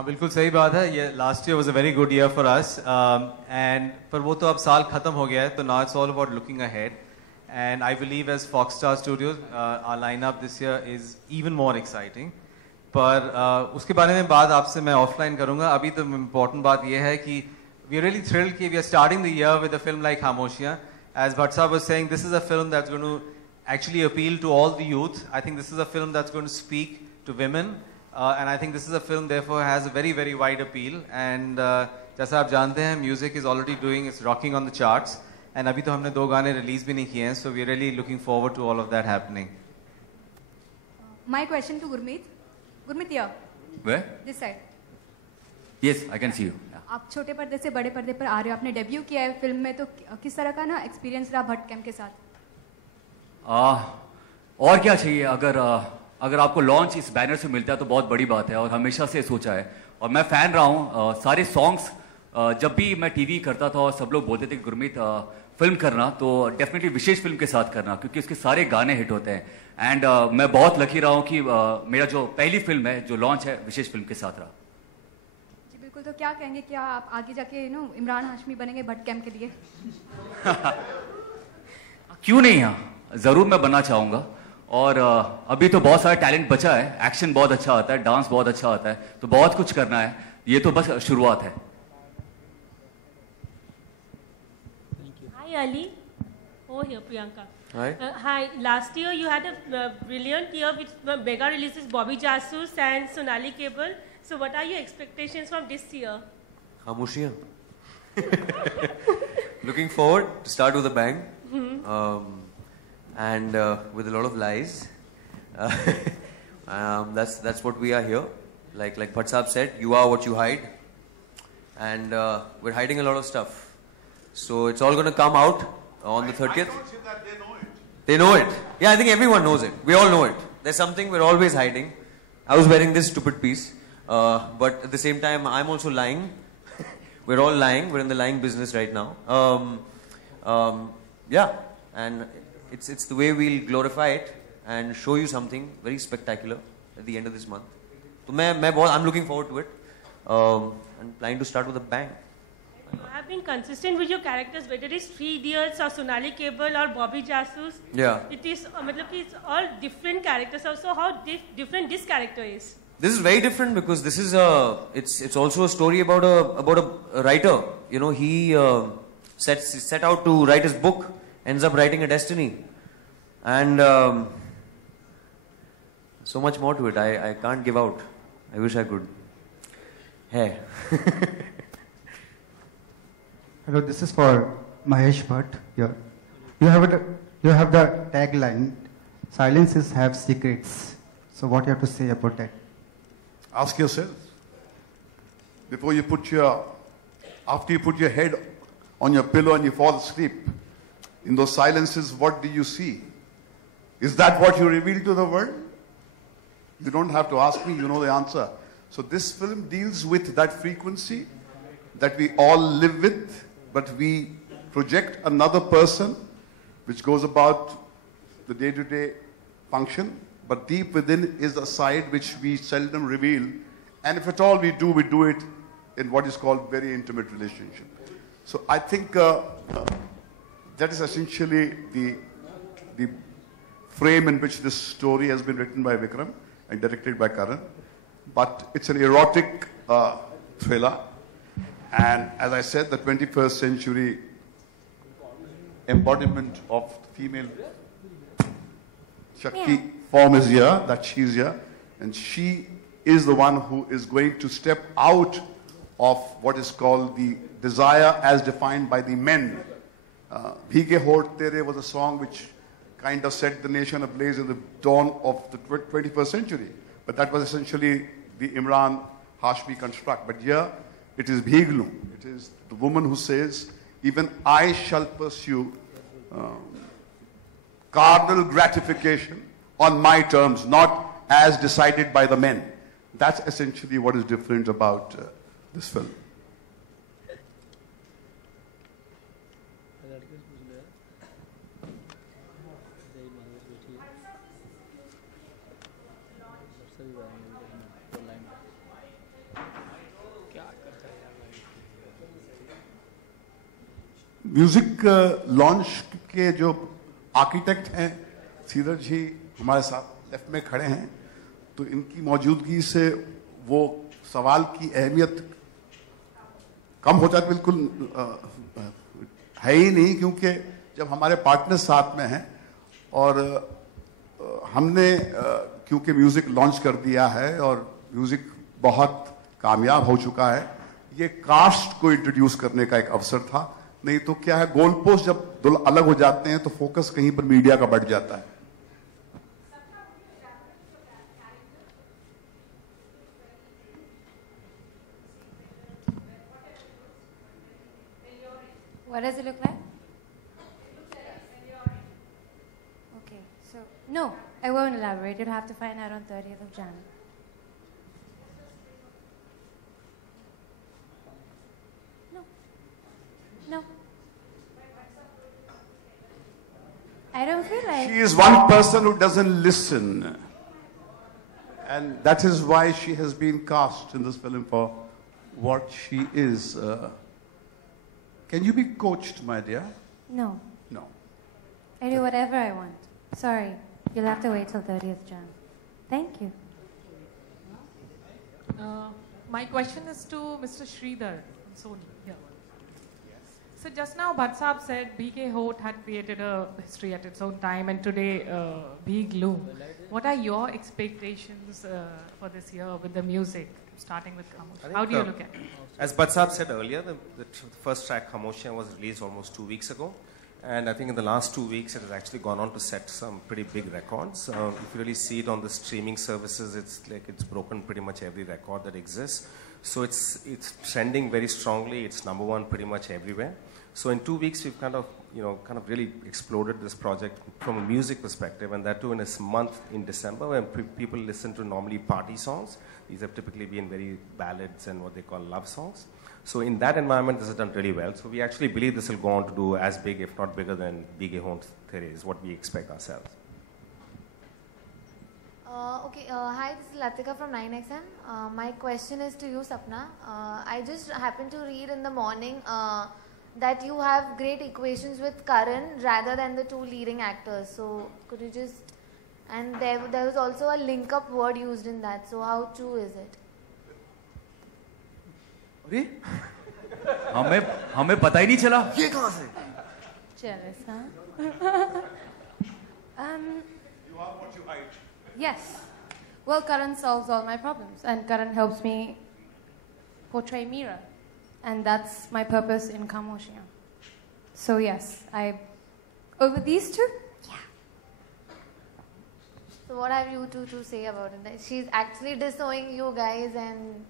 हाँ बिल्कुल सही बात है. ये last year was a very good year for us and पर वो तो अब साल खत्म हो गया है, तो now it's all about looking ahead. And I believe as Foxstar Studios our lineup this year is even more exciting. पर उसके बारे में बात आपसे मैं ऑफलाइन करूंगा. अभी तो इम्पोर्टेंट बात ये है कि we are really thrilled कि we are starting the year with a film like Khamoshiyan. As Bhatt Sahab was saying, this is a film that's going to actually appeal to all the youth. I think this is a film that's going to speak to women. And I think this is a film therefore has a very very wide appeal. And जैसा आप जानते हैं, music is already doing, it's rocking on the charts. And अभी तो हमने 2 गाने release भी नहीं किए हैं, so we are really looking forward to all of that happening. My question to Gurmeet. Gurmeet, here. Where? This side. Yes, I can see you. आप छोटे पर्दे से बड़े पर्दे पर आ रहे हो, आपने डेब्यू किया है फिल्म में, तो किस तरह का ना एक्सपीरियंस रहा भट्ट कैम्प के साथ? और क्या चाहिए. अगर आपको लॉन्च इस बैनर से मिलता है तो बहुत बड़ी बात है, और हमेशा से सोचा है. और मैं फ़ैन रहा हूँ. सारे सॉन्ग्स जब भी मैं टीवी करता था और सब लोग बोलते थे कि गुरमीत फिल्म करना, तो डेफिनेटली विशेष फिल्म के साथ करना, क्योंकि उसके सारे गाने हिट होते हैं. एंड मैं बहुत लकी रहा हूँ कि मेरा जो पहली फिल्म है जो लॉन्च है विशेष फिल्म के साथ रहा. जी बिल्कुल. तो क्या कहेंगे, क्या आप आगे जाके इमरान हाशमी बनेंगे भट्ट कैम्प के लिए? क्यों नहीं. हाँ, ज़रूर मैं बनना चाहूँगा. और अभी तो बहुत सारा टैलेंट बचा है. एक्शन बहुत अच्छा आता है, डांस बहुत अच्छा आता है, तो बहुत कुछ करना है. ये तो बस शुरुआत है. Hi Ali. Oh here Priyanka. Hi. Hi. Last year you had a brilliant year with mega releases Bobby Jasus and Sonali Cable. So what are your expectations from this year? Khamoshiyan. Looking forward to start with a bang. And with a lot of lies. That's what we are here. Like Bhatt Sahab said, you are what you hide. And we're hiding a lot of stuff. So it's all going to come out on the 30th. I don't say that they know it. They know it. Yeah, I think everyone knows it. We all know it. There's something we're always hiding. I was wearing this stupid piece. But at the same time, I'm also lying. We're all lying. We're in the lying business right now. Yeah. And it's the way we'll glorify it and show you something very spectacular at the end of this month. So I'm looking forward to it. And planning to start with a bang. You have been consistent with your characters, whether it's Three Idiots or Sonali Cable or Bobby Jasus. Yeah. It is, it's all different characters. So how different this character is? This is very different because this is it's also a story about a writer. He set out to write his book, ends up writing a destiny, and so much more to it. I can't give out. I wish I could. Hey. Hello, this is for Mahesh Bhatt here. You have the tagline, "Silences have secrets." So what you have to say about that? Ask yourself, after you put your head on your pillow and you fall asleep, in those silences, what do you see? Is that what you reveal to the world? You don't have to ask me, you know the answer. So this film deals with that frequency that we all live with, but we project another person which goes about the day-to-day function, but deep within is a side which we seldom reveal, and if at all we do it in what is called very intimate relationship. So I think that is essentially the frame in which this story has been written by Vikram and directed by Karan. But it's an erotic thriller, and as I said, the 21st century embodiment of female Shakti form is here, that she's here, and she is the one who is going to step out of what is called the desire as defined by the men. Bhige Hod Tere was a song which kind of set the nation ablaze in the dawn of the 21st century. But that was essentially the Imran Hashmi construct. But here, it is Bhiglu. It is the woman who says, even I shall pursue carnal gratification on my terms, not as decided by the men. That's essentially what is different about this film. Music launch के जो architect हैं सीधर जी हमारे साथ left में खड़े हैं, तो इनकी मौजूदगी से वो सवाल की अहमियत कम हो जाती बिल्कुल है ही नहीं, क्योंकि जब हमारे पार्टनर्स साथ में हैं और हमने क्योंकि म्यूजिक लॉन्च कर दिया है और म्यूजिक बहुत कामयाब हो चुका है, ये कास्ट को इंट्रोड्यूस करने का एक अवसर था। नहीं तो क्या है, गोल पोस्ट जब अलग हो जाते हैं तो फोकस कहीं पर मीडिया का बढ़ जाता है। What does it look like? Okay, so no, I won't elaborate. You'll have to find out on 30th of Jan. No. I don't feel like... She is one person who doesn't listen. And that is why she has been cast in this film for what she is. Can you be coached, my dear? No. No. I do whatever I want. Sorry. You'll have to wait till 30th Jan. Thank you. My question is to Mr. Sridhar from Sony. Yeah. So just now Bhatt Saab said BK Holt had created a history at its own time, and today Bheeg Loo. What are your expectations for this year with the music, starting with Khamoshi? How do you look at it? As Bhatt Saab said earlier, the first track Khamoshi was released almost 2 weeks ago. And I think in the last 2 weeks, it has actually gone on to set some pretty big records. If you really see it on the streaming services, it's broken pretty much every record that exists. So it's trending very strongly. It's #1 pretty much everywhere. So in 2 weeks, we've kind of really exploded this project from a music perspective, and that too in a month in December when people listen to normally party songs. These have typically been very ballads and what they call love songs. So in that environment, this has done really well. So we actually believe this will go on to do as big, if not bigger, than BK Holt Theory is what we expect ourselves. Hi, this is Latika from 9XM. My question is to you, Sapna. I just happened to read in the morning that you have great equations with Karan rather than the 2 leading actors. So could you just... And there was also a link-up word used in that. So how true is it? अरे हमें पता ही नहीं चला। ये कहाँ से? Jealous, huh? You are what you hide. Yes. Well, Karan solves all my problems, and Karan helps me portray Meera, and that's my purpose in Khamoshi. So yes, over these two. So what have you two to say about it? She's actually disowning you guys and